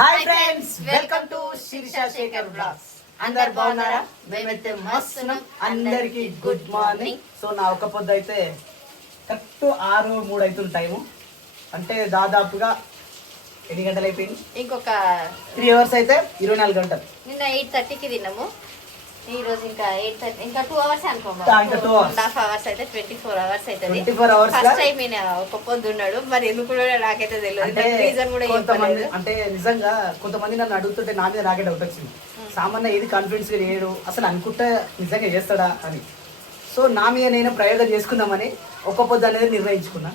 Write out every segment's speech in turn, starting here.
Hi friends, welcome to Sirisha Shekhar blogs. అందరు బాగున్నారా? మేమైతే మస్తున్నాం. అందరికి గుడ్ మార్నింగ్. సో నా ఒక పొద్దు అయితే కరెక్ట్ 6:03 అవుతుంది టైము. అంటే దాదాపుగా ఎన్ని గంటలు అయిపోయింది? ఇంకొక 3 అవర్స్ అయితే 24 గంటలు. నిన్న 8:30కి తిన్నాము. ఈ రోజు ఇంకా 8:30, ఇంకా 2 అవర్స్ అనుకోమా. ఇంకా 2 hours. 1.5 hours అయితే 24 hours అవుతుంది. 24 hours ఫస్ట్ టైం ఈయన ఒక పొద్దు ఉన్నాడు. మరి ఎందుకు నాకైతే తెలియదు. రీజన్ కూడా కొంతమంది అంటే నిజంగా కొంతమంది నన్ను అడుగుతుంటే నా మీద నాకే డౌట్ వచ్చింది. సామాన్య ఏది కాన్ఫిడెన్స్ గా చేయడు, అసలు అనుకుంటే నిజంగా చేస్తాడా అని. సో నా మీద నేను ప్రయోగం చేసుకుందామని ఒక పొద్దు అనేది నిర్ణయించుకున్నా.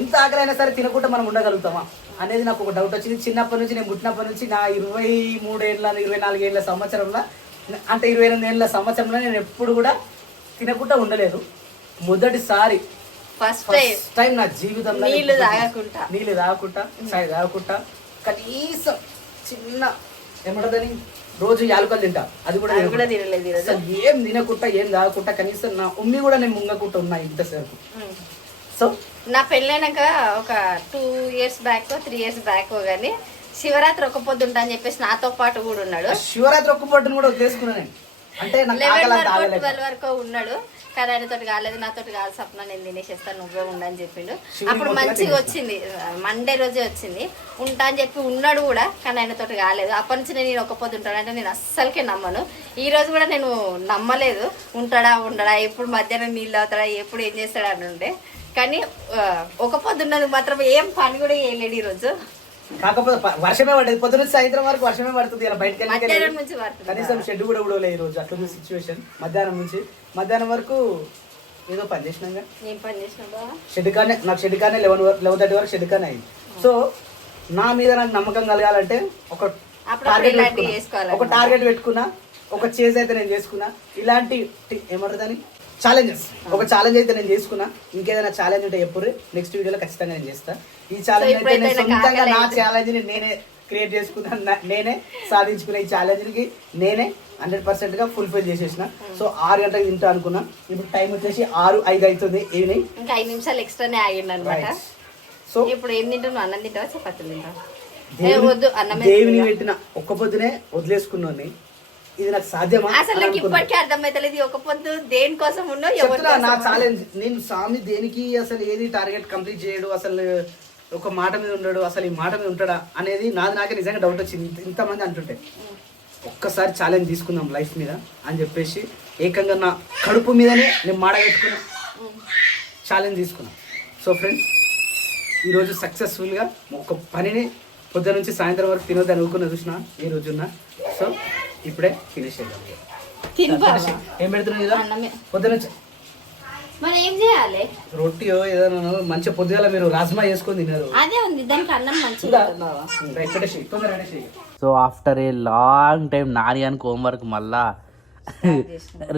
ఎంత ఆకలైనా సరే తినకుండా మనం ఉండగలుగుతామా అనేది నాకు ఒక డౌట్ వచ్చింది. చిన్నప్పటి నుంచి, నేను పుట్టినప్పటి నుంచి నా 23 ఏళ్ళ 24 ఏళ్ళ సంవత్సరంలో, అంటే 28 ఏళ్ళ సంవత్సరంలో నేను ఎప్పుడు కూడా తినకుండా ఉండలేదు. మొదటిసారి ఫస్ట్ టైం నా జీవితంలో నీళ్ళు తాగకుండా చాయ్ తాగకుండా కనీసం చిన్న ఏమంటదని రోజు యాలకలు తింటా, అది కూడా తినలేదు. అసలు ఏం తినకుండా ఏం తాగకుండా కనీసం నా ఉమ్మి కూడా నేను ముంగకుండా ఉన్నా ఇంతసేపు. సో నా పెళ్ళైనాక ఒక 2 years బ్యాక్ 3 years బ్యాక్ కానీ శివరాత్రి ఒక పొద్దు ఉంటా అని చెప్పేసి నాతో పాటు కూడా ఉన్నాడు. శివరాత్రి ఒక్క పొద్దును కూడా వదిలేసుకున్నా నేను. అంటే 11 వరకు ఉన్నాడు. కానీ ఆయనతో కాలేదు, నాతో కాదు సప్న, నేను తినేసేస్తాను, నువ్వే ఉండని చెప్పిండు. అప్పుడు మంచిగా వచ్చింది, మండే రోజే వచ్చింది. ఉంటా అని చెప్పి ఉన్నాడు కూడా, కానీ ఆయనతో కాలేదు. అప్పటి నుంచి నేను ఒక పొద్దు ఉంటాడంటే నేను అస్సలకే నమ్మను. ఈ రోజు కూడా నేను నమ్మలేదు. ఉండడా, ఎప్పుడు మధ్యాహ్నం నీళ్ళు అవుతాడా, ఎప్పుడు ఏం చేస్తాడా అని ఉండే. కానీ ఒక పొద్దు ఉన్నది మాత్రం ఏం పని కూడా చేయలేడు ఈ రోజు. కాకపోతే వర్షమే పడ్డది, పొద్దున సాయంత్రం వరకు వర్షమే పడుతుంది. ఇలా బయటకు కనీసం షెడ్ కూడా ఉడవలే ఈ రోజు. అట్లా సిచ్యువేషన్. మధ్యాహ్నం వరకు ఏదో పని చేసినాగా. షెడ్ కానీ నాకు షెడ్ కానీ 11:30 వరకు షెడ్ కానీ అయింది. సో నా మీద నాకు నమ్మకం కలగాలంటే ఒక టార్గెట్ పెట్టుకున్నా, ఒక చేజ్ అయితే నేను చేసుకున్నా. ఇలాంటి ఏమంటుందని ఛాలెంజెస్, ఒక ఛాలెంజ్ అయితే నేను చేసుకున్నా. ఇంకేదైనా ఛాలెంజ్ ఉంటే ఎప్పుడు నెక్స్ట్ వీడియోలో ఖచ్చితంగా నేను చేస్తా. ఈ ఛాలెంజ్ అయితే నేను సొంతంగా నా ఛాలెంజ్ ని నేనే క్రియేట్ చేసుకున్నా, నేనే సాధించుకున్న ఈ ఛాలెంజ్ కి నేనే 100% గా ఫుల్ఫిల్ చేసేసిన. సో 6 గంటలకు తింటా అనుకున్నా. ఇప్పుడు టైం వచ్చేసి 6:05 అవుతుంది ఈవినింగ్. ఇంకా 5 నిమిషాలు ఎక్స్ట్రానే ఆగిండు అనమాట. సో ఇప్పుడు ఏం తింటావు? అన్నం తింటావా, చపాతీలు తింటావా? దేవుని పెట్టిన ఒక్క పొద్దునే వదిలేసుకున్నాను. ఇది నాకు సాధ్యమా? అసలు నాకు ఇప్పటికీ అర్థమైతలేదు ఒక పొద్దు దేనికోసం నా ఛాలెంజ్. నేను స్వామి దేనికి అసలు ఏది టార్గెట్ కంప్లీట్ చేయడు, అసలు ఒక మాట మీద ఉండడు, అసలు ఈ మాట మీద ఉంటాడా అనేది నాకే నిజంగా డౌట్ వచ్చింది. ఇంతమంది అంటుంటే ఒక్కసారి ఛాలెంజ్ తీసుకుందాం లైఫ్ మీద అని చెప్పేసి ఏకంగా నా కడుపు మీదనే నేను మాట పెట్టుకున్నా, ఛాలెంజ్ తీసుకున్నా. సో ఫ్రెండ్స్, ఈరోజు సక్సెస్ఫుల్గా ఒక పనిని పొద్దున నుంచి సాయంత్రం వరకు తినొద్దు అనుకున్నా, చూసిన ఈ రోజున్నా. సో ఇప్పుడే ఫినిష్ చేద్దాం. ఏం పెడుతున్నా పొద్దున మరి ఏం చేయాలి? రొట్టియో ఏదైనా మంచిగా పొద్దుగాల మీరు రాజ్మా చేసుకొని తిన్నారు. అదే ఉంది, దానికి అన్నం మంచిగా. So after a long time నానియానికి హోంవర్క్ మళ్ళా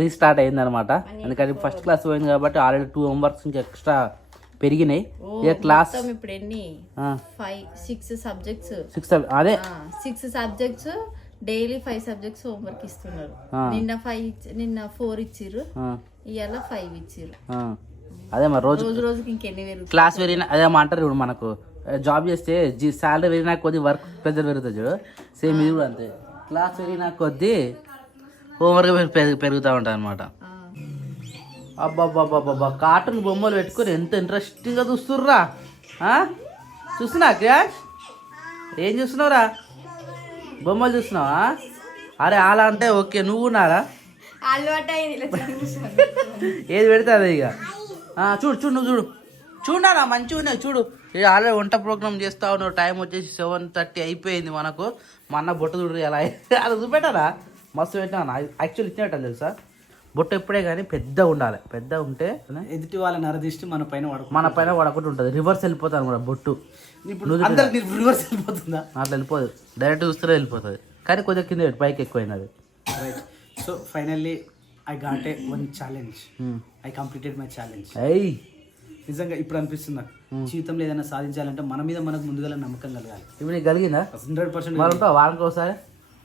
రీస్టార్ట్ అయింది అనమాట. ఎందుకంటే ఫస్ట్ క్లాస్ పోయింది కాబట్టి ఆల్రెడీ 2 homeworks ఇంకా ఎక్స్ట్రా పెరిగినాయి. క్లాస్ ఇప్పుడు ఎన్ని 6 subjects. అదే 6 subjects డైలీ 5 subjects హోంవర్క్ ఇస్తున్నారు. నిన్న 4 ఇచ్చిర్రు, ఇవాళ 5 ఇచ్చిర్రు. అదే మరి రోజుకి ఇంకెన్ని పెరుగుతుంది క్లాస్ పెరిగిన. అదే అంటారు ఇప్పుడు మనకు జాబ్ చేస్తే శాలరీ పెరిగినా కొద్ది వర్క్ పెద్ద పెరుగుతుంది చూడు, సేమ్ ఇది కూడా అంతే. క్లాస్ పెరిగినా కొద్దీ హోంవర్క్ పెరుగుతూ ఉంటుంది అనమాట. అబ్బాబ్బాబ్బా, కార్టూన్ బొమ్మలు పెట్టుకొని ఎంత ఇంట్రెస్టింగ్గా చూస్తుర్రా. చూస్తున్నా క్రియాష్, ఏం చూస్తున్నావురా? బొమ్మలు చూస్తున్నావా? అరే అలా అంటే ఓకే, నువ్వు ఉన్నారా? ఏది పెడితే అదే ఇక. చూడు నువ్వు చూడాలా, మంచిగా ఉన్నాయి చూడు. ఆల్రెడీ వంట ప్రోగ్రామ్ చేస్తా ఉన్నావు. టైం వచ్చేసి 7:30 అయిపోయింది మనకు. మా అన్న బొట్ట చూడు అలా అలా చూపెట్టారా, మస్తు పెట్టినా. యాక్చువల్లీ ఇచ్చినట్టు తెలుసా, బొట్ట ఎప్పుడే కానీ పెద్దగా ఉండాలి. పెద్దగా ఉంటే ఎదుటి వాళ్ళ నరదిష్టి మన పైన పడకుండా ఉంటుంది. రివర్స్ వెళ్ళిపోతుంది అనమాట బొట్టు. రివర్స్ వెళ్ళిపోతుందా? అట్లా వెళ్ళిపోదు, డైరెక్ట్ చూస్తే వెళ్ళిపోతుంది. కానీ కొద్దిగా కింద పైకి ఎక్కువైంది అది. Right. So finally I got a one challenge. I completed my challenge. నిజంగా ఇప్పుడు అనిపిస్తుంది నాకు, జీవితంలో ఏదైనా సాధించాలంటే మన మీద మనకు ముందుగా నమ్మకం కలగాలి. ఇప్పుడు నీకు కలిగిందా? 100%.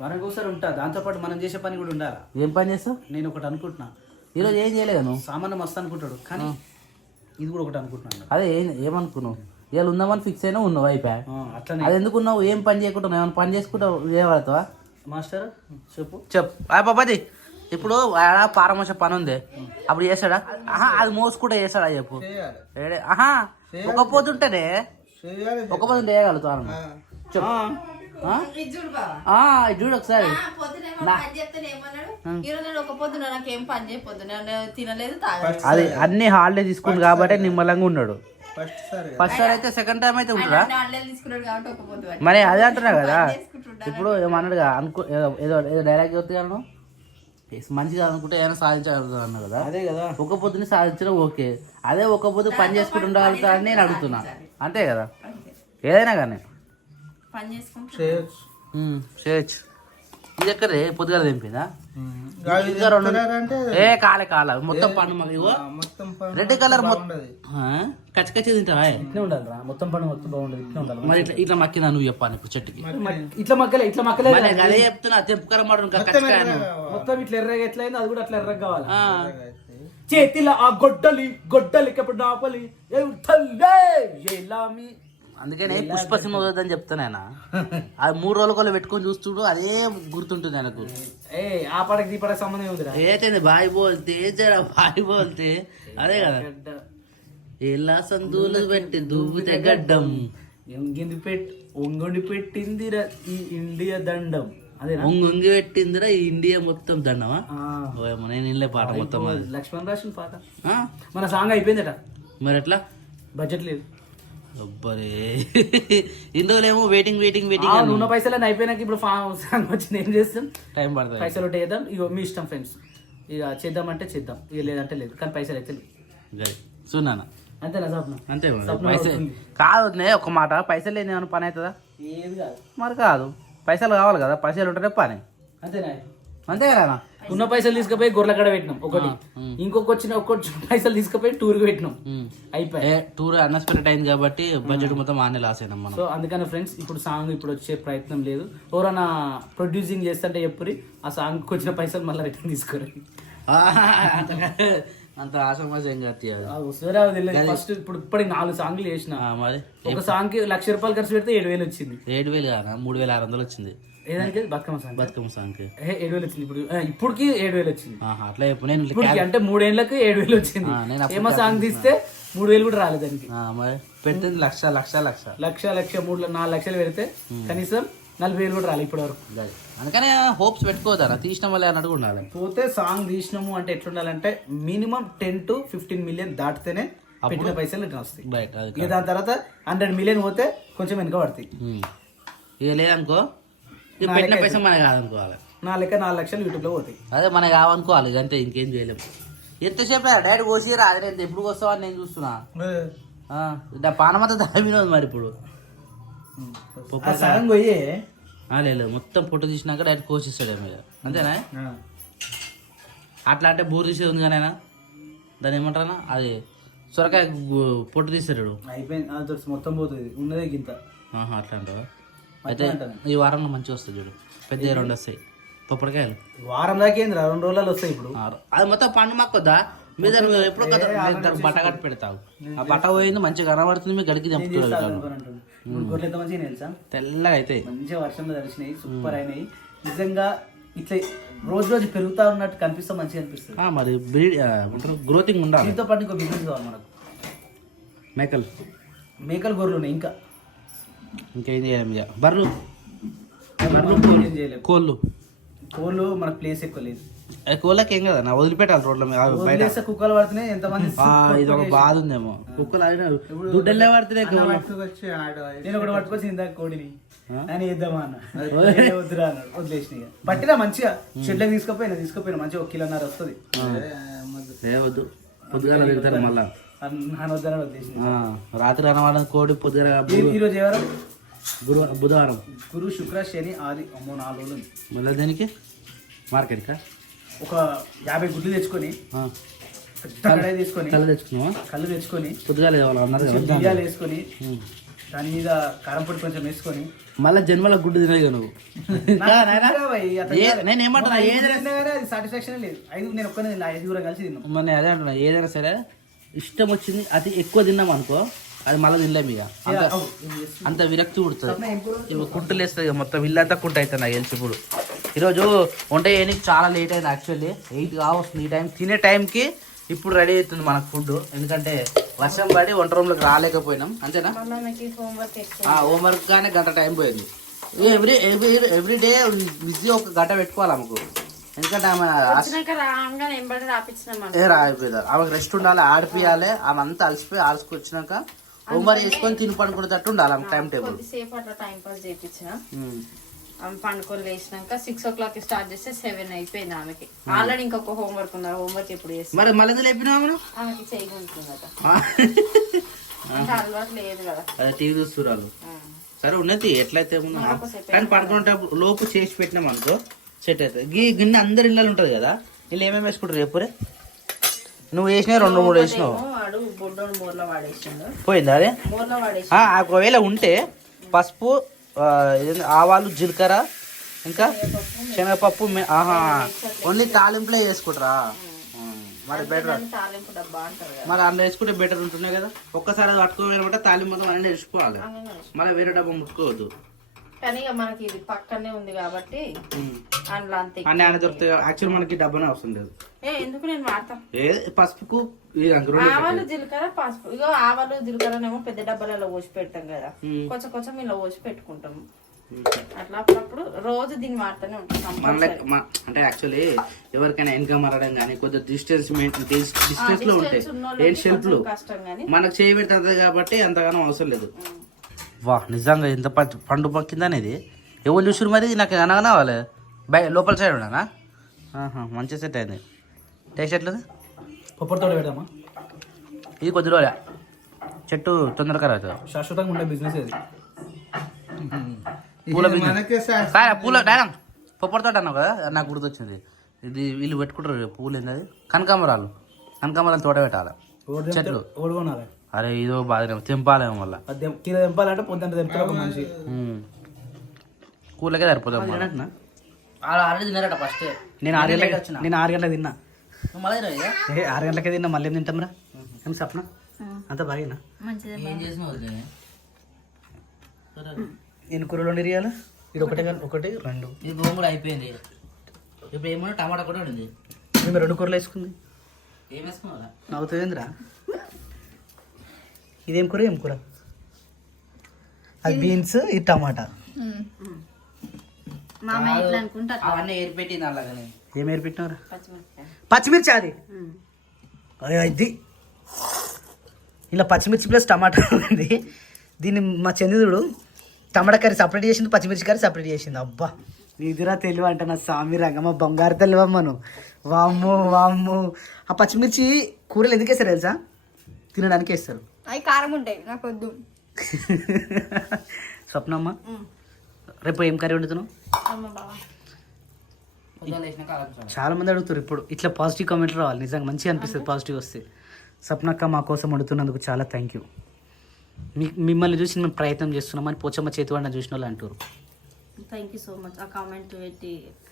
వారానికి ఒకసారి ఉంటా. దాంతోపాటు మనం చేసే పని కూడా ఉండాలి. ఏం పని చేస్తావు? నేను ఒకటి అనుకుంటున్నా. ఈరోజు ఏం చేయలేదు నువ్వు? సామాన్య మస్తు అనుకుంటాడు, కానీ ఇది కూడా ఒకటి అనుకుంటున్నాను. అదే ఏమనుకున్నావు? ఇవాళ ఉందామని ఫిక్స్ అయినా ఉన్నావు అయిపోయా. అట్లనే అది ఎందుకు ఉన్నావు? ఏం పని చేయకుండా ఏమైనా పని చేసుకుంటావు చేయబడతావా? మాస్టర్ చెప్పు పాపది ఇప్పుడు ఆడ పారమోస పని ఉంది అప్పుడు చేస్తాడా? అది మోసుకుంటా చేస్తాడా చెప్పు. ఒక పోతుంటేనే ఒక పోతుంటే వేయగలుగుతాను చెప్పు. ఇది చూడు బావ. చూడు ఒకసారి. పొద్దునేమో పని చెప్తే ఏమన్నాడు, ఈరోజు నేను ఒక పొద్దున నాకేం పని చేయకపోద్దు, నేను తినలేదు తాగలేదు. అది అన్ని హాలిడే తీసుకుంది కాబట్టి నిమ్మలంగా ఉన్నాడు. ఫస్ట్ సార్ అయితే సెకండ్ టైం అయితే ఉంటాడా? ఆన్లైన్ తీసుకున్నాడు కాబట్టి ఒక పొద్దు పని. మరి అదే అంటున్నా కదా. చేసుకుంటుండా. ఇప్పుడు ఏమన్నాడుగా అనుకో ఏదో ఏదో డైలాగ్ చెప్తాను, మంచిగా అనుకుంటే ఏమైనా సాధించగలుగుతా అన్నా కదా. అదే కదా, ఒక పొద్దుని సాధించడం ఓకే, అదే ఒక పొద్దు పని చేసుకుంటూ ఉండగలుగుతా అని నేను అడుగుతున్నా. అంతే కదా, ఏదైనా కానీ పని చేసుకుంటూ చేయొచ్చు. ఇది ఎక్కడే పొద్దుగా తెంపిందా? కాలే మొత్తం పండు మాకు ఇగో రెడ్ కలర్ కచ్చకచ్చి తింటావా? ఇట్లా ఉండాలి రా, మొత్తం పండు మొత్తం బాగుండదు, ఇట్లా ఉండాలి. మరి ఇట్లా మక్కిందా నువ్వు చెప్పాను ఇప్పుడు చెట్టుకి? ఇట్లా మక్కలే మరి అదే చెప్తున్నా, తెంపుకర మాట మొత్తం ఇట్లా ఎర్రగా ఎట్లా అయిందో అది కూడా అట్లా ఎర్రగా కావాలి. చేతిలో ఆ గొడ్డలి కప్పుడు ఆపలి అందుకనే పుష్ప సినిమా వద్దని చెప్తాను. అది 3 రోజుల పెట్టుకొని చూస్తుడు, అదే గుర్తుంటుంది ఆయనకు. ఆ పడకి ఈ పడకి సంబంధం ఉంది. ఏతైంది బాయ్ బోల్తే బాయ్ బోల్తే అదే కదా. ఎలా సందులు పెట్టి దువ్వుతే గడ్డం ఒంగొండి పెట్టిందిరా ఈ ఇండియా దండం. అదే ఒంగొంగి పెట్టిందిరా ఈ ఇండియా మొత్తం దండమా? నేను ఇల్లే పాట మొత్తం లక్ష్మణ్ రాసిన పాట. మన సాంగ్ అయిపోయిందట. మరి ఎట్లా? బడ్జెట్ లేదు. అబ్బరే ఇన్ని రోజులేమో వెయిటింగ్ ఉన్న పైసలు అయిపోయినాక ఇప్పుడు సాంగ్ వచ్చింది, ఏం చేస్తాం? టైం పడుతుంది. పైసలు ఉంటే చేద్దాం, ఇక మీ ఇష్టం ఫ్రెండ్స్. ఇక చేద్దామంటే చేద్దాం, ఇక లేదంటే లేదు. కానీ పైసలు అయితే లేదు. చూన్నాను అంతేనా స్వప్న? అంతే కాదు. ఒక మాట, పైసలు లేని ఏమైనా పని అవుతుందా? ఏది కాదు. మరి కాదు, పైసలు కావాలి కదా, పైసలు ఉంటేనే పని. అంతేనా? అంతే కదా. ఉన్న పైసలు తీసుకుపోయి గొర్రెల కడ పెట్టినాం ఒకటి, ఇంకొక పైసలు తీసుకుపోయి టూర్కి పెట్టినాం, అయిపోయి. టూర్ అన్ఎక్స్పెక్టెడ్ అయింది కాబట్టి బడ్జెట్ మొత్తం ఆనే లాస్ అయినాం మనం. సో అందుకని ఫ్రెండ్స్ ఇప్పుడు సాంగ్ ఇప్పుడు వచ్చే ప్రయత్నం లేదు. ఎవరైనా ప్రొడ్యూసింగ్ చేస్తుంటే ఎప్పుడు ఆ సాంగ్కి వచ్చిన పైసలు మళ్ళీ రిటర్న్ తీసుకోరు. అంత ఆశ్రమాసం ఫస్ట్ ఇప్పటికి 4 సాంగ్లు చేసిన. మరి ఒక సాంగ్ కి ₹1,00,000 ఖర్చు పెడితే 7,000 వచ్చింది. 7,000 కాదా, 3,600 వచ్చింది. ఏదానికి? బతుకమ్మ సాంగ్ 7,000 వచ్చింది. ఇప్పుడుకి 7,000 వచ్చింది. అట్లా చెప్పు. నేను ఇప్పటికి అంటే 3 ఏళ్ళకి 7,000 వచ్చింది. ఏమో సాంగ్ తీస్తే 3,000 కూడా రాలేదు దానికి. పెట్టింది లక్ష 4 లక్షలు పెడితే కనీసం 40,000 కూడా రాలేదు ఇప్పటి వరకు. అందుకనే హోప్స్ పెట్టుకోదారా, తీసిన వల్ల అన్నట్టు ఉండాలి. పోతే సాంగ్ తీసినాము అంటే ఎట్లుండాలంటే మినిమం 10 to 15 మిలియన్ దాటితేనే పెట్టిన పైసలు రిటర్న్ వస్తాయి. ఇక దాని తర్వాత 100 మిలియన్ పోతే కొంచెం వెనుక పడతాయి. ఇక లేదనుకో, పెట్టిన పైసలు మనకి కాదనుకోవాలి. నా లెక్క 4 లక్షలు యూట్యూబ్ లో పోతాయి. అదే మనకి కావనుకోవాలి, అంతే, ఇంకేం చేయలేము. ఎంతసేపు డాడీ కోసిరా, అదే నేను ఎప్పుడు వస్తావు అని నేను చూస్తున్నా. పానమంతా దామినది మరి ఇప్పుడు సగం పోయి లేదు, మొత్తం పొట్టు తీసినాక డైరెక్ట్ కోసిస్తాడేమో. అంతేనా? అట్లా అంటే బూరు తీసేది ఉంది కానీ దాన్ని ఏమంటారా, అది సొరకాయ పొట్టు తీస్తాడు. అయిపోయింది, మొత్తం పోతుంది, ఉన్నదే గింత. అట్లా అంటావా? అయితే ఈ వారంలో మంచిగా వస్తాయి చూడు, పెద్ద 2 వస్తాయి పొప్పడికాయలు. వారం దాకా ఏంది, 2 రోజులలో వస్తాయి. ఇప్పుడు అది మొత్తం పండు మాకొద్దా మీద ఎప్పుడు బట్ట కట్టి పెడతావు. ఆ బట్ట పోయింది మంచిగా కనబడుతుంది, మీ గడికి తెంపుతుంది. తెల్లగా అయితే మంచిగా వర్షంలో తడిచినాయి, సూపర్ అయినాయి. నిజంగా ఇట్లా రోజు పెరుగుతా ఉన్నట్టు కనిపిస్తా, మంచిగా అనిపిస్తుంది. మరి గ్రోతింగ్ ఉండాలి. దీంతో పాటు ఇంకో బిజినెస్ కావాలి మనకు. మేకలు గొర్రెలు ఉన్నాయి, ఇంకేం చేయాలి? బర్రెలు కోళ్ళు మనకు ప్లేస్ ఎక్కువ లేదు. కోళ్ళకి ఏం కదా, వదిలిపెట్టాలి రోడ్ల మీద. కుక్కలు పడుతున్నాయి, ఎంతమంది. ఇది ఒక బాధ ఉందేమో, కుక్కలు దుడ్డల్లే పడుతున్నాయి. నేను ఒకటి పట్టుకొచ్చి ఇందాక కోడిని అని వేద్దామా అన్న, వద్దురా అన్నాడు, వదిలేసిన. పట్టినా మంచిగా షెడ్లకు తీసుకుపోయినా మంచిగా 1 కిలోన్నర వస్తుంది. వద్దు, పొద్దుగాల తిడతారు మళ్ళా వద్దని వదిలేసిన. రాత్రి అనవాడ కోడి పొద్దుగా. ఈరోజు ఎవరు? బుధవారం, గురు శుక్ర శని ఆది, అమ్మో 4 రోజులు. మళ్ళీ దేనికి? మార్కెట్ కా ఒక 50 గుడ్లు తెచ్చుకొని, తీసుకొని కళ్ళు తెచ్చుకొని, బియ్యాలు వేసుకొని, దాని మీద కారం పొడి కొంచెం వేసుకొని, మళ్ళీ జన్మల గుడ్డు తినగా నువ్వు. నేను ఏమంటున్నా, సాటిస్ఫాక్షన్ లేదు. నేను ఒక్కనే 5 కలిసి తిన్నాం. మరి అదే అంటున్నా, ఏదైనా సరే ఇష్టం వచ్చింది అది ఎక్కువ తిన్నాం అనుకో, అది మళ్ళీ తినలేము ఇక అంత విరక్తి కుడుతుంది ఇవి కుట్టులు వేస్తుంది ఇక మొత్తం ఇల్లంతా కుట్టు అవుతుంది నాకు తెలిసి ఇప్పుడు ఈరోజు వంట చేయడానికి చాలా లేట్ అయింది యాక్చువల్లీ 8 కావస్తుంది ఈ టైం తినే టైంకి ఇప్పుడు రెడీ అవుతుంది మనకు ఫుడ్ ఎందుకంటే వర్షం పడి వంట రూమ్లోకి రాలేకపోయినాం అంతేనా హోంవర్క్ కానీ గంట టైం పోయింది ఎవ్రీ డే బిజీ ఒక గంట పెట్టుకోవాలి ఆమెకు ఎందుకంటే ఆమె రాయిపోయింది ఆమెకు రెస్ట్ ఉండాలి ఆడిపియాలి ఆమె అంతా అలసిపోయి ఆడుకొచ్చినాక హోంవర్క్ చేసుకొని తిని పడుకునేటట్టు ఉండాలి ఆమె టైం టేబుల్ టైం పాస్ చేయించిన పండుకొని లేచినాక 6 o'clock స్టార్ట్ చేస్తే 7 అయిపోయింది ఆమెకి ఆల్రెడీ ఇంకొక హోంవర్క్ ఉన్నారు హోంవర్క్ ఎప్పుడు చేస్తాను మరి మళ్ళీ లేపినా ఆమెకి చేయకుంటుందట అలవాటు లేదు కదా అదే టీవీ చూస్తున్నారు సరే ఉన్నది ఎట్లయితే కానీ పడుకునేటప్పుడు లోపు చేసి పెట్టినాం అనుకో సెట్ అవుతుంది గిన్నె అందరి ఇళ్ళలో ఉంటుంది కదా వీళ్ళు ఏమేమి వేసుకుంటారు చెప్పురే నువ్వు వేసినావు 2-3 వేసినావు పోయిందా అదే ఒకవేళ ఉంటే పసుపు ఆవాలు జీలకర్ర ఇంకా శనగపప్పు ఓన్లీ తాలింపులే వేసుకుంటారా మరి బెటర్ మరి అందులో వేసుకుంటే బెటర్ ఉంటున్నాయి కదా ఒక్కసారి అది పట్టుకోవాలంటే తాలింపు మొత్తం అన్నీ వేసుకోవాలి మళ్ళీ వేరే డబ్బా ముట్టుకోవద్దు కానీ మనకి ఇది పక్కనే ఉంది కాబట్టి అందులో అంతే అన్నీ ఆయన దొరుకుతాయి యాక్చువల్ మనకి డబ్బానే అవసరం లేదు ఎందుకు నేను వాడతా పసుపుకు ఆవాలు జీలకర్ర పసుపు ఇగో ఆవాలు జీలకర్రనేమో పెద్ద డబ్బాలలో పోసి పెడతాం కదా కొంచెం కొంచెం ఇలా పోసి పెట్టుకుంటాము అట్లా అప్పుడప్పుడు రోజు దీన్ని వాడుతూనే ఉంటాం అంటే యాక్చువల్లీ ఎవరికైనా ఇన్కమ్ అరడం కానీ కొద్దిగా డిస్టెన్స్ లో ఉంటాయి ఏం షెల్ఫ్లు మనకు చేయి పెడుతుంది కాబట్టి అంతగానో అవసరం లేదు వా నిజంగా ఇంత పండు పక్కిందనేది ఎవరు చూసారు మరి నాకు అనగానే వాళ్ళు లోపల సైడ్ ఉన్నానా మంచి సెట్ అయింది టేస్ట్ ఎట్లది కొబ్బరితో పెడదామా ఇది కొద్ది రోజులే చెట్టు తొందరగా అవుతుంది శాశ్వతంగా ఉండే బిజినెస్ ఇది పూల పూల డైరెక్ట్ కొబ్బరితో అన్నావు కదా నాకు గుర్తొచ్చింది ఇది వీళ్ళు పెట్టుకుంటారు పూలు ఏంది కనకాంబరాలు తోట పెట్టాలి చెట్లు ఓడుకోనాలి అరే ఇదో బాగా తెంపాలేమో వల్ల కిలో తెంపాలంటే పొద్దున్న తెంపాలి ఒక మనిషి కూలకే సరిపోతాం ఆల్రెడీ తిన్నారట ఫస్ట్ నేను 6 గంటలకు తిన్నా మళ్ళీ 6 గంటలకే తిన్నా మళ్ళీ తింటాంరా ఏం సప్న అంత బాగా ఏం చేసినావు ఎన్ని కూరలు వండియాలి ఇది ఒకటి 2 ఇది గోంగూర అయిపోయింది ఇప్పుడు ఏమన్నా టమాటా కూడా ఉంది మేము 2 కూరలు వేసుకుంది ఏం వేసుకున్నారా నవ్వుతుందిరా ఇదేం కూర ఏం కూర అది బీన్స్ ఇది టమాటా అవన్నీ ఏరిపెట్టింది అలాగనే ఏం ఏరిపెట్టినారా పచ్చిమిర్చి అది ఇది ఇలా పచ్చిమిర్చి ప్లస్ టమాటా ఉంది దీన్ని మా చంద్రుడు టమాటా కర్రీ సపరేట్ చేసింది పచ్చిమిర్చి కర్రీ సపరేట్ చేసింది అబ్బా నీదిరా తెలివి అంట నా స్వామి రంగమ్మ బంగారు తెలివమ్మను వామ్ము ఆ పచ్చిమిర్చి కూరలు ఎందుకు వేస్తారు తెలుసా తినడానికి వేస్తారు అవి కారం ఉంటాయి నాకు వద్దు స్వప్నమ్మ రేపు ఏం కర్రీ వండుతున్నావు చాలా మంది అడుగుతారు ఇప్పుడు ఇట్లా పాజిటివ్ కామెంట్లు రావాలి నిజంగా మంచిగా అనిపిస్తుంది పాజిటివ్ వస్తే స్వప్నక్క మా కోసం వండుతున్నందుకు చాలా థ్యాంక్ యూ మిమ్మల్ని చూసి మేము ప్రయత్నం చేస్తున్నామని పోచమ్మ చేతి వంట చూసిన వాళ్ళు అంటారు థ్యాంక్ యూ సో మచ్ ఆ కామెంట్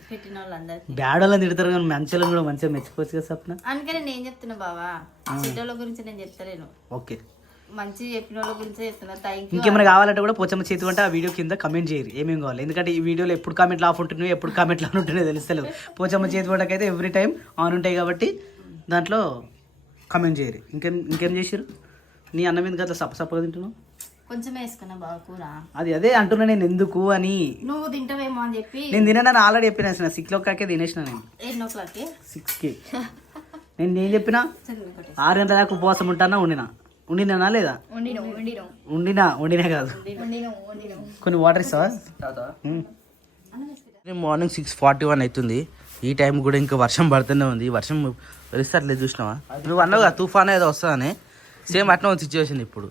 పెట్టిన వాళ్ళందరికీ బ్యాడ్ వాళ్ళని తిడతారు కానీ మంచిగా కూడా మంచిగా మెచ్చుకోవచ్చు కదా స్వప్న అందుకని నేను చెప్తున్నా బావా చిట్టోళ్ళ గురించి నేను చెప్తలేను ఓకే మంచి చెప్పిన వాళ్ళ గురించే చెప్తున్నా థ్యాంక్ యూ ఇంకేమైనా కావాలంటే కూడా పోచమ్మ చేతి వంట ఆ వీడియో కింద కమెంట్ చేయరు ఏమేమి కావాలి ఎందుకంటే ఈ వీడియోలో ఎప్పుడు కామెంట్లు ఆఫ్ ఉంటున్నాయి ఎప్పుడు కామెంట్లు ఆన్ ఉంటున్నాయో తెలుస్తలేవు పోచమ్మ చేతి వంటకి అయితే ఎవ్రీ టైం ఆన్ ఉంటాయి కాబట్టి దాంట్లో కమెంట్ చేయరు ఇంకేం చేసారు నీ అన్నం మీద గట్లా సప్పగా తింటున్నావు కొంచెం వేసుకున్నా బాగా కూర అదే అంటున్నా నేను ఎందుకు అని నువ్వు తింటావేమో అని చెప్పి నేను తినని ఆల్రెడీ చెప్పిన 6 తినేసిన నేను 8 6కి నేను చెప్పిన 6 గంటల దాకా ఉపవాసం ఉంటానా ఉండినా లేదా వండినా కాదు కొన్ని వాటర్ ఇస్తావా మార్నింగ్ 6:41 అవుతుంది ఈ టైం కూడా ఇంకా వర్షం పడుతూనే ఉంది వర్షం వెలుస్తట్లేదు చూసినావా నువ్వు అన్నావు కదా తుఫాన్ ఏదో వస్తుందని సేమ్ అట్లా ఉంది సిచ్యువేషన్ ఇప్పుడు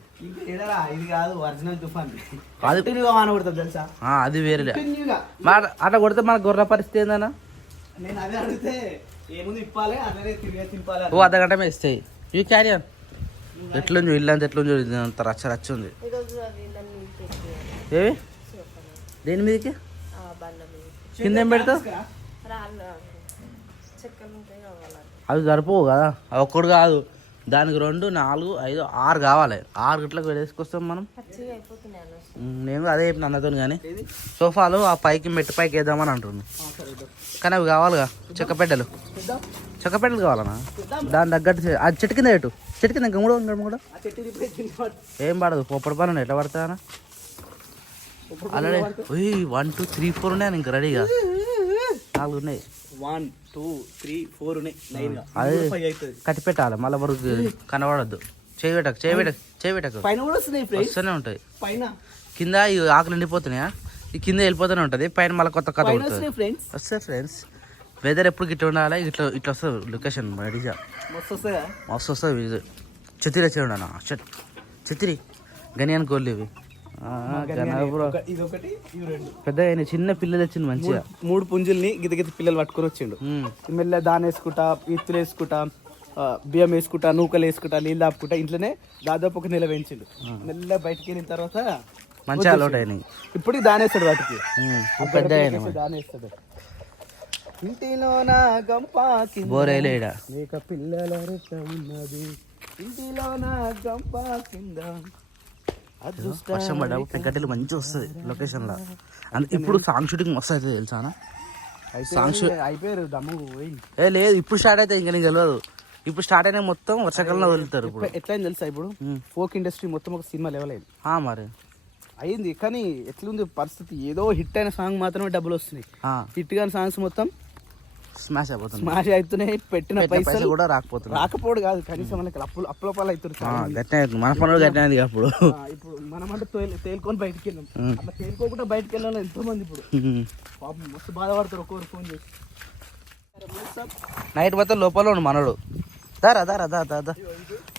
అది వేరే అట్లా కొడితే మన గొర్రె పరిస్థితి ఏందన్నా ఓ అర్ధగంట మీద ఇస్తాయి ఇవి క్యారీ ఆన్ ఎట్లుంది ఇల్లు అంతా ఎట్లుంది అంత రచ్చ ఉంది ఏవి దేని మీదకి కింద ఏం పెడతావు అవి సరిపోవు కదా అవి ఒక్కడు కాదు దానికి 2, 4, 5, 6 కావాలి. 6 గంటలకు వేసుకొస్తాం మనం. నేను అదే చెప్పిన అన్నతో కానీ సోఫాలు ఆ పైకి మెట్టు పైకి వేద్దామని అంటున్నాను. కానీ అవి కావాలిగా చెక్కపెట్టెలు కావాలన్నా. దాని తగ్గట్టు అది చెట్టు కింద పెట్టు. చెట్టు కింద ఇంకా కూడా ఏం పడదు. పొప్పటి పని ఎట్లా పడతానా ఆల్రెడీ 1, 2, 3, 4 ఉన్నాయి. ఇంకా రెడీగా 4 ఉన్నాయి. 1, 2, 3, 4 ఉన్నాయి. అది కట్టి పెట్టాలి మళ్ళీ వరకు కనబడద్దు. చేయబెట్టకు పైన కూడా వస్తూనే ఉంటాయి. పైన కింద ఈ ఆకులు ఎండిపోతున్నాయా, ఈ కింద వెళ్ళిపోతూనే ఉంటుంది. పైన మళ్ళీ కొత్త కథ ఉంటుంది. వస్తాయి ఫ్రెండ్స్. వెదర్ ఎప్పుడు గిట్ల ఉండాలి. ఇట్లా వస్తుంది లొకేషన్ రెడీగా మస్తు వస్తుంది. చెత్తిరి వచ్చి ఉండనా చెత్తిరి గనియాని కోళ్ళు ఇవి పెద్ద చిన్న పిల్లలు వచ్చింది మంచిగా. 3 పుంజుల్ని గిత పిల్లలు పట్టుకొని వచ్చిండు. మెల్ల దాని వేసుకుంటా, ఇత్తులు వేసుకుంటా, బియ్యం వేసుకుంటా, నూకలు వేసుకుంటా, నీళ్ళు దాపుకుంటా ఇంట్లోనే దాదాపు 1 నెల పెంచిండు. మెల్ల బయటకు వెళ్ళిన తర్వాత మంచిగా అలవాటు అయినాయి. ఇప్పుడు దానేస్తాడు వాటికి. పెద్ద దానేస్తాడు. ఇంటిలోన గంప బోరేలేడా లేక పిల్లల ఉన్నది, ఇంటిలోన గంప కింద వర్షం పడ్డా గడ్డలు మంచిగా వస్తుంది లొకేషన్ లా. ఇప్పుడు సాంగ్ షూటింగ్ మస్తు అవుతుంది తెలుసా. సాంగ్ అయిపోయారు దమ్ము లేదు ఇప్పుడు స్టార్ట్ అయితే ఇంకా నీకు తెలియదు. ఇప్పుడు స్టార్ట్ అయినా మొత్తం వర్షాకాలంలో వదులుతారు. ఇప్పుడు ఎట్లయింది తెలుసా, ఇప్పుడు ఫోక్ ఇండస్ట్రీ మొత్తం ఒక సినిమా లెవెల్ అయింది. మరి అయింది. కానీ ఎట్లుంది పరిస్థితి, ఏదో హిట్ అయిన సాంగ్ మాత్రమే డబ్బులు వస్తున్నాయి. హిట్ కాని సాంగ్స్ మొత్తం స్మాష్ అయిపోతుంది. స్మాష్ అవుతున్నాయి. పెట్టిన పైసలు కూడా రాకపోవడం కాదు, కనీసం మనకి అప్పుల పాలు అవుతుంది. గట్టిన మన పనులు గట్టినది. అప్పుడు ఇప్పుడు మనం అంటే తేలుకొని బయటకు వెళ్ళాం. అట్లా తేలుకోకుండా బయటకు వెళ్ళాలి ఎంతో మంది. ఇప్పుడు పాపం మస్తు బాధపడతారు ఒక్కొక్కరు ఫోన్ చేసి. నైట్ మొత్తం లోపల ఉండు మనోడు. దారా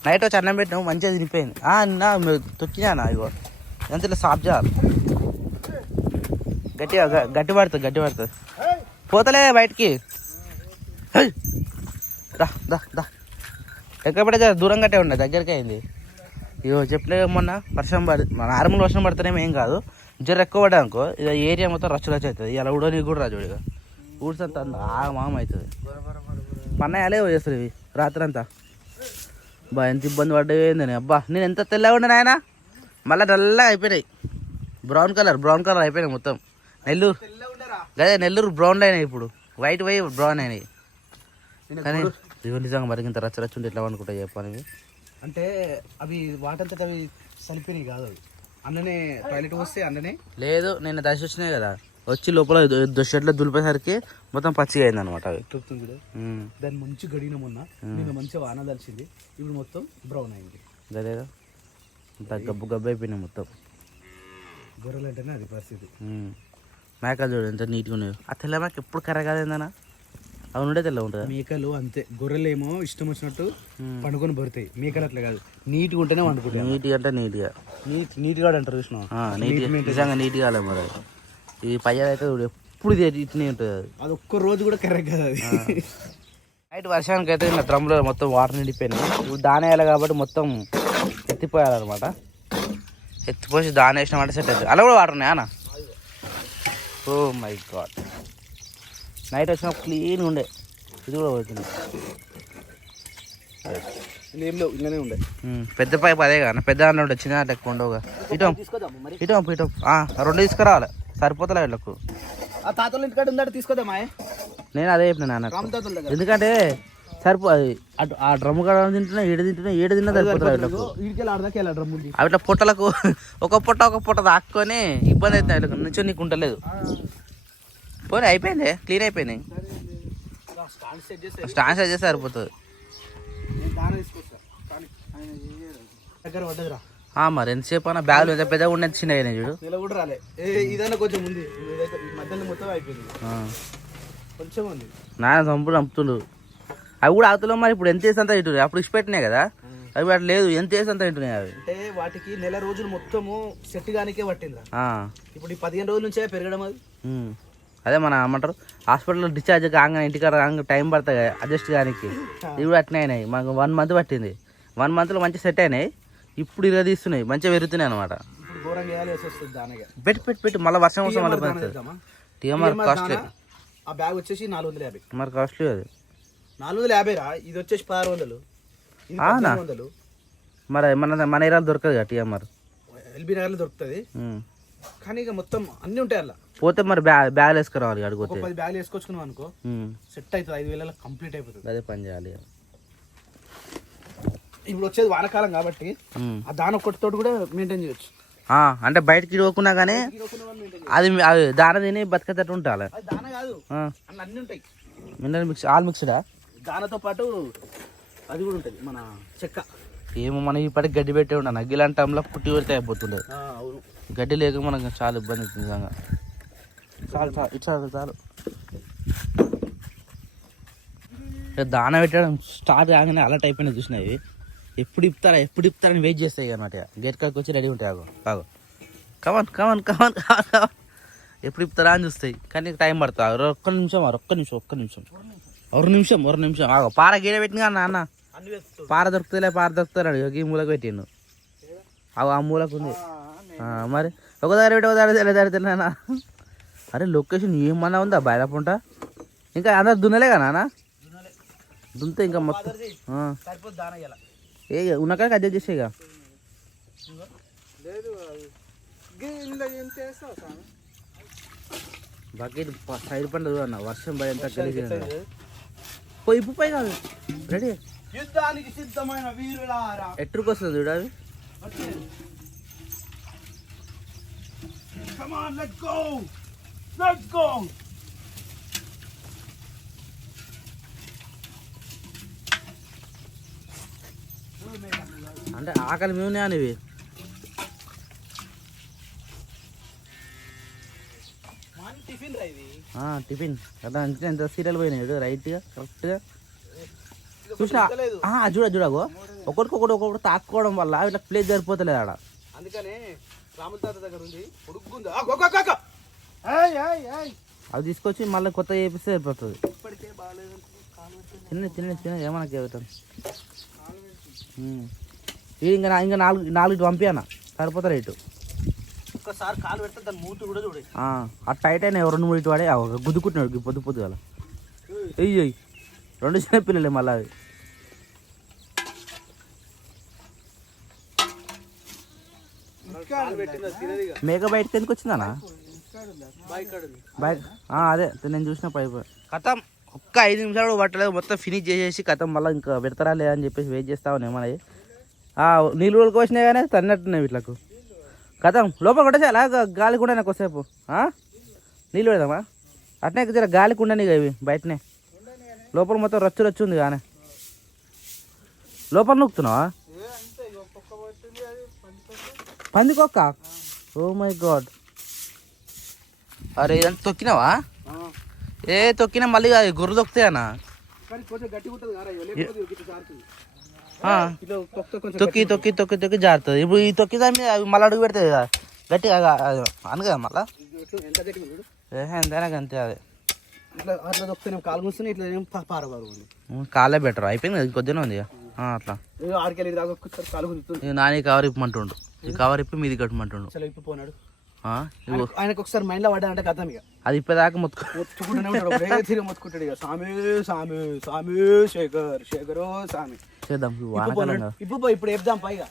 నైట్ వచ్చి అన్నం పెట్టినావు మంచిగా తినిపోయింది. నా తొక్కినా ఇగో ఎంత సాఫ్ చేయాలి. గట్టి పడుతుంది పోతలే బయటికి. దా ఎక్కడ పడితే దూరం కట్టే ఉండే, దగ్గరికి అయింది. ఇగో చెప్పలే మొన్న వర్షం నార్మల్ వర్షం పడితేనేమో ఏం కాదు. జ్వరం ఎక్కువ పడ్డా అనుకో ఇది ఏరియా మొత్తం రచ్చ అవుతుంది. ఇలా కూడా నీకు కూడా రాజు ఇక ఊడ్సంతా మామ అవుతుంది. పన్నాయాలే చేస్తారు ఇవి రాత్రి అంతా. ఎంత ఇబ్బంది పడ్డేందని. అబ్బా నేను ఎంత తెల్లగా ఉండే నాయన, మళ్ళీ నల్లగా అయిపోయినాయి. బ్రౌన్ కలర్ అయిపోయినాయి మొత్తం. నెల్లూరు బ్రౌన్ అయినాయి. ఇప్పుడు వైట్ బ్రౌన్ అయినాయి. కానీ ఇవి నిజంగా మరి ఇంత రచ్చ ఉంటే ఎట్లా అనుకుంటా చెప్పాను. అంటే అవి వాటంతట అవి చనిపోయినాయి కాదు, అవి అన్ననే టాయిలెట్ వస్తే అన్ననే లేదు. నేను దశ వచ్చినాయి కదా, వచ్చి లోపల షెడ్లో దులిపేసరికి మొత్తం పచ్చిగా అయింది అనమాట. అవి దాన్ని మంచి గడిన మొన్న నేను మంచిగా వాన దలిచింది. ఇప్పుడు మొత్తం బ్రౌన్ అయింది. అదేగా గబ్బు అయిపోయినాయి మొత్తం. గొర్రెలు అంటేనే అది పరిస్థితి. మేకలు చూడు ఎంత నీట్గా ఉన్నాయి. ఆ తెల్ల మేక ఎప్పుడు కర్ర కాదేందనా, అవి ఉండే తెల్ల ఉంటుంది. మేకలు అంతే, గొర్రెలు ఏమో ఇష్టం వచ్చినట్టు పండుకొని పడతాయి. మేకలు అట్లా కాదు, నీట్గా ఉంటేనే వండుకుంటాయి. నీట్గా అంటే నీట్గా అంటారు చూసిన నిజంగా నీట్గా మరి. ఈ పయ్యాలు అయితే ఎప్పుడు ఇట్నే ఉంటుంది. అది ఒక్క రోజు కూడా కరెక్ట్ కదా. అది నైట్ వర్షానికి అయితే నా డ్రమ్లో మొత్తం వాటర్ నిండిపోయినాయి. ఇప్పుడు దానేయాలి కాబట్టి మొత్తం ఎత్తిపోయాలన్నమాట. ఎత్తిపోసి దాని వేసినామంటే సెట్ అవుతుంది. అలా కూడా వాటర్ ఉన్నాయా అన్న? ఓ మై గాడ్, నైట్ వచ్చిన క్లీన్ ఉండే. ఇది కూడా పోతుంది. ఇలానే ఉండే పెద్ద పైప్ అదే కదా, పెద్ద దాంట్లో ఉండే, చిన్న ఎక్కువ ఉండవుగా. ఇటు 2 తీసుకురావాలి, సరిపోతలే వీళ్ళకు. ఆ తాతల ఇంటికాడ ఉందా, తీసుకొద్దామా? నేను అదే చెప్పిన నాన్న, ఎందుకంటే సరిపో అటు ఆ డ్రమ్ము కాడ తింటున్నా, ఏడు తిన్నా సరిపోతుంది వీళ్ళకు. అట్లా పొట్టలకు ఒక పొట్ట తాక్కుని ఇబ్బంది అవుతుంది వీళ్ళకు. నుంచో నీకు ఉంటలేదు. పోనీ అయిపోయింది, క్లీన్ అయిపోయింది. స్టాండ్ సెట్ చేస్తే సరిపోతుంది. మరి ఎంతసేపు అన్న బ్యాగులు ఎంత పెద్దగా ఉండేది, చిన్నగా చూడు. నాన్న చంపుతుండు. అవి కూడా అవతల మరి ఇప్పుడు ఎంత వేసి అంతా తింటున్నాయి. అప్పుడు ఇచ్చిపెట్టినాయి కదా అవి, అట్లా లేదు ఎంత వేసి అంతా తింటున్నాయి అవి. అంటే వాటికి నెల రోజులు మొత్తము సెట్ గానికే పట్టింది. ఇప్పుడు ఈ 15 రోజుల నుంచే పెరగడం. అది అదే మన ఏమంటారు, హాస్పిటల్లో డిశ్చార్జ్ కాగానే ఇంటికాడ టైం పడుతుంది అడ్జస్ట్ కానికి. ఇవి కూడా అట్నే అయినాయి. మాకు 1 మంత్ పట్టింది. 1 మంత్లో మంచిగా సెట్ అయినాయి. ఇప్పుడు ఇలా తీస్తున్నాయి, మంచిగా పెరుగుతున్నాయి అనమాట. పెట్టి మళ్ళీ వర్షం వస్తే మళ్ళీ టీఎంఆర్ కాస్ట్లీ. ఆ బ్యాగ్ వచ్చేసి 450. మరి కాస్ట్లీ అది 450 రా, ఇది వచ్చేసి 1600. ఇది అవునా? 1800. మరి మన ఏరియాలో దొరకదు కదా టీఎంఆర్. ఎల్బీ నగర్లో దొరుకుతుంది, కానీ ఇక మొత్తం అన్నీ ఉంటాయి అలా. పోతే మరి బ్యాగ్ వేసుకురావాలి ఒక అడిగిపోతే. 10 బ్యాగులు వేసుకొచ్చుకున్నాం అనుకో సెట్ అవుతుంది, 5000 కంప్లీట్ అయిపోతుంది. అదే పని చేయాలి. ఇప్పుడు వచ్చేది వానకాలం కాబట్టి ఆ దాని ఒక్కటితో కూడా మెయింటైన్ చేయొచ్చు. అంటే బయటకి ఇవ్వకున్నా కానీ అది దాన తిని బతికేటట్టు ఉండాలి. అది దాన కాదు, అన్నీ అన్నీ ఉంటాయి. మినరల్ మిక్స్ ఆల్ మిక్స్డా? దానతో పాటు అది కూడా ఉంటుంది మన చెక్క. ఏమో మనం ఇప్పటికి గడ్డి పెట్టే ఉన్నాను, ఇలాంటి టైంలో పుట్టి పెడితే అయిపోతుండే. అవును, గడ్డి లేక మనకు చాలా ఇబ్బంది అవుతుంది నిజంగా. చాలు చాలు ఇట్లా చాలు. దాన పెట్టడం స్టార్ట్ కాగానే అలర్ట్ అయిపోయినాయి చూసినాయి. ఎప్పుడు ఇప్పుతారని వెయిట్ చేస్తాయి అన్నమాట. గేట్ కాడికి వచ్చి రెడీ ఉంటాయి. కాగు కమన్ కమన్ కమన్ కమన్ ఎప్పుడు ఇప్పుతారా అని చూస్తాయి, కానీ టైం పడుతుంది. ఒక్క నిమిషం ఆగో. పార గీడ పెట్టిన నాన్న, పార దొరుకుతుంది ఈ మూలకు పెట్టిండు. ఆ మూలకు ఉంది. మరి ఒక దగ్గర పెట్టి ఒక దగ్గర తిన్నా. అరే లొకేషన్ ఏమన్నా ఉందా బయటపుంట? ఇంకా అందరు దున్నలే కదా నాన్న, దున్నితే ఇంకా మొత్తం ఏ ఉన్నకాడికి అడ్జస్ట్ చేసేగా. బకెట్ సైడ్ పండు అన్న, వర్షం పడి ఎంత కలిసి పోయి పై కాదు రెడీ. యుద్ధానికి సిద్ధమైన వీరులారా, ఎట్టుకు వస్తుంది చూడు అవి. Come on, let's go. Let's go. అంటే ఆకలి మేమునే అనేవి. టిఫిన్ రా ఇది. టిఫిన్ కదా, ఎంత సీరియల్ పోయినాయి రైట్గా కరెక్ట్గా చూసినా. చూడగో ఒకటి తాక్కోవడం వల్ల ఇట్లా ప్లేస్ సరిపోతలేదు ఆడ. అందుకనే రాముల తాత దగ్గర ఉంది పొడుగ్గుంది, అవి తీసుకొచ్చి మళ్ళీ కొత్త చేపిస్తే సరిపోతుంది. ఇప్పటికే బాగాలేదు. తిన ఏమన్నా కేవటం. ఇంకా నాలుగు పంపియాన సరిపోతారు ఇటు. ఒక్కసారి కాలు పెడితే దాని మూతి కూడా చూడే. ఆ టైట్ అయినా 2-3 ఇటు వాడే గుద్దుకుంటున్నాడు పొద్దు కదా. అయ్యి 2 చిన్న పిల్లలే మళ్ళీ అవి. మేక బయటకి ఎందుకు వచ్చిందనా? బైక్ అదే నేను చూసిన పైపు. కథం ఒక్క 5 నిమిషాలు పట్టలేదు, మొత్తం ఫినిష్ చేసేసి కథం. మళ్ళీ ఇంకా పెడతారా లేదా అని చెప్పేసి వెయిట్ చేస్తా ఉన్నాయి. మనవి నీళ్ళు ఉడక వచ్చినాయి కానీ తన్నట్టున్నాయి వీటికి. కథం లోపల కొట్టేసి అలా గాలి కూడా నాకు వస్తేపు నీళ్ళు పెడదామా? అట్నే జర గాలి కుండని ఇవి బయటనే. లోపల మొత్తం రచ్చు ఉంది కానీ లోపల నొక్కుతున్నావా? పందికొక్క? Oh my God. అరే ఇదంతా తొక్కినావా? తొక్కినా మళ్ళీ గొర్రెలు తొక్కుతాయనా? తొక్కి జారుతుంది. ఇప్పుడు ఈ తొక్కి దాని మీద మళ్ళీ అడుగు పెడుతుంది కదా గట్టిగా అనగా మళ్ళా ఎంతైనా అంతే. అదే అట్లా తొక్కుతానే కాలు కూర్చొని ఇట్లా పారబారు కాలే బెటర్ అయిపోయింది కదా, కొద్దిగా ఉంది అట్లా. ఆడికెళ్ళి కాలు కుదురుతుంది. నాని కవర్ ఇప్పమంటుండు, ఈ కవర్ ఇప్పి మీది కట్టమంటుండు. అసలు ఇప్పిపోనాడు. ఆయనకు ఒకసారి మైండ్ లో పడ్డా అంటే కథం ఇక అది ఇప్పేదాకా మొత్తుకుంటూనే ఉంటాడు. మొత్తుకుంటాడు ఇక సామి సామి సామి శేఖర్ శేఖరో సామి. చేద్దాం ఇప్పుడు చెప్దాం పైగా.